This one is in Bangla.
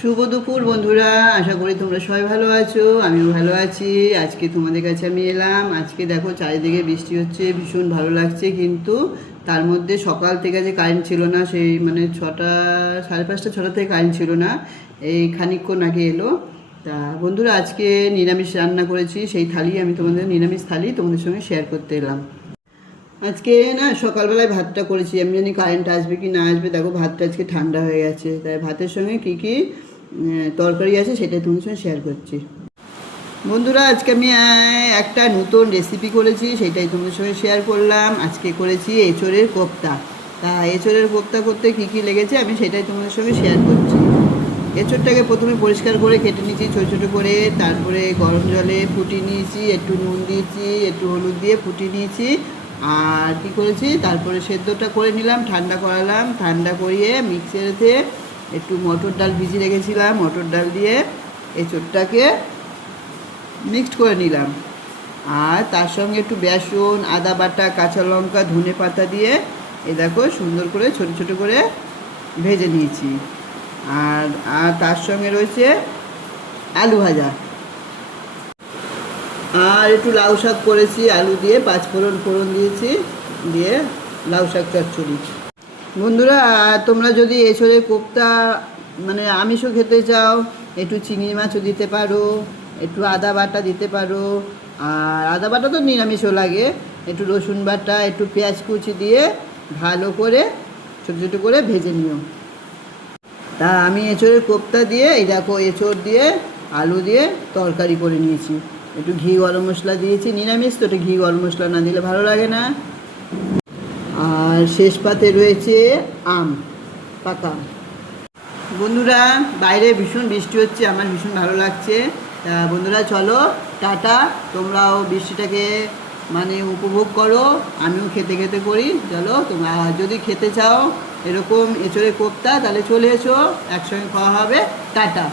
শুভ দুপুর বন্ধুরা, আশা করি তোমরা সবাই ভালো আছো। আমিও ভালো আছি। আজকে তোমাদের কাছে আমি এলাম। আজকে দেখো চারিদিকে বৃষ্টি হচ্ছে, ভীষণ ভালো লাগছে। কিন্তু তার মধ্যে সকাল থেকে যে কারেন্ট ছিল না, সেই মানে 6টা 5:30 6টা থেকে কারেন্ট ছিল না, এই খানিকক্ষণ আগে এলো। তা বন্ধুরা, আজকে নিরামিষ রান্না করেছি। সেই থালি আমি তোমাদের, নিরামিষ থালি তোমাদের সঙ্গে শেয়ার করতে এলাম। আজকে না সকালবেলায় ভাতটা করেছি, আমি জানি কারেন্ট আসবে কি না আসবে। দেখো ভাতটা আজকে ঠান্ডা হয়ে গেছে, তাই ভাতের সঙ্গে কী কী তরকারি আছে সেটাই তোমার সঙ্গে শেয়ার করছি। বন্ধুরা, আজকে আমি একটা নতুন রেসিপি করেছি, সেটাই তোমাদের সঙ্গে শেয়ার করলাম। আজকে করেছি এঁচোড়ের কোপ্তা। তা এঁচোড়ের কোপ্তা করতে কী কী লেগেছে আমি সেটাই তোমাদের সঙ্গে শেয়ার করছি। এঁচোড়টাকে প্রথমে পরিষ্কার করে কেটে নিয়েছি ছোটো ছোটো করে, তারপরে গরম জলে ফুটিয়ে নিয়েছি, একটু নুন দিয়েছি, একটু হলুদ দিয়ে ফুটিয়ে নিয়েছি। আর কী করেছি, তারপরে সেদ্ধটা করে নিলাম, ঠান্ডা করালাম, ঠান্ডা করিয়ে মিক্সারেতে একটু মটর ডাল ভিজিয়ে রেখেছিলাম, মটর ডাল দিয়ে এঁচোড়টাকে মিক্সড করে নিলাম। আর তার সঙ্গে একটু বেসন, আদা বাটা, কাঁচা লঙ্কা, ধনে পাতা দিয়ে এই দেখো সুন্দর করে ছোটো ছোটো করে ভেজে নিয়েছি। আর আর তার সঙ্গে রয়েছে আলু ভাজা, আর একটু লাউ শাক করেছি আলু দিয়ে, 5 ফোড়ন দিয়েছি, দিয়ে লাউ শাক চচ্চড়ি। বন্ধুরা, তোমরা যদি এঁচোড়ের কোপ্তা মানে আমিষও খেতে চাও, একটু চিংড়ি মাছও দিতে পারো, একটু আদা বাটা দিতে পারো। আর আদা বাটা তো নিরামিষও লাগে। একটু রসুন বাটা, একটু পেঁয়াজ কুচি দিয়ে ভালো করে ছোটো ছোটো করে ভেজে নিও। তা আমি এঁচোড়ের কোপ্তা দিয়ে এই দেখো এঁচোড় দিয়ে আলু দিয়ে তরকারি করে নিয়েছি। একটু ঘি গরম মশলা দিয়েছি, নিরামিষ তো একটু ঘি গরম মশলা না দিলে ভালো লাগে না। আর শেষ পাতে রয়েছে আম, পাকা। বন্ধুরা, বাইরে ভীষণ বৃষ্টি হচ্ছে, আমার ভীষণ ভালো লাগছে। তা বন্ধুরা চলো টাটা, তোমরাও বৃষ্টিটাকে মানে উপভোগ করো, আমিও খেতে খেতে করি। চলো, তোমরা যদি খেতে চাও এরকম এঁচোড়ের কোপ্তা, তাহলে চলে এসো, একসঙ্গে খাওয়া হবে। টাটা।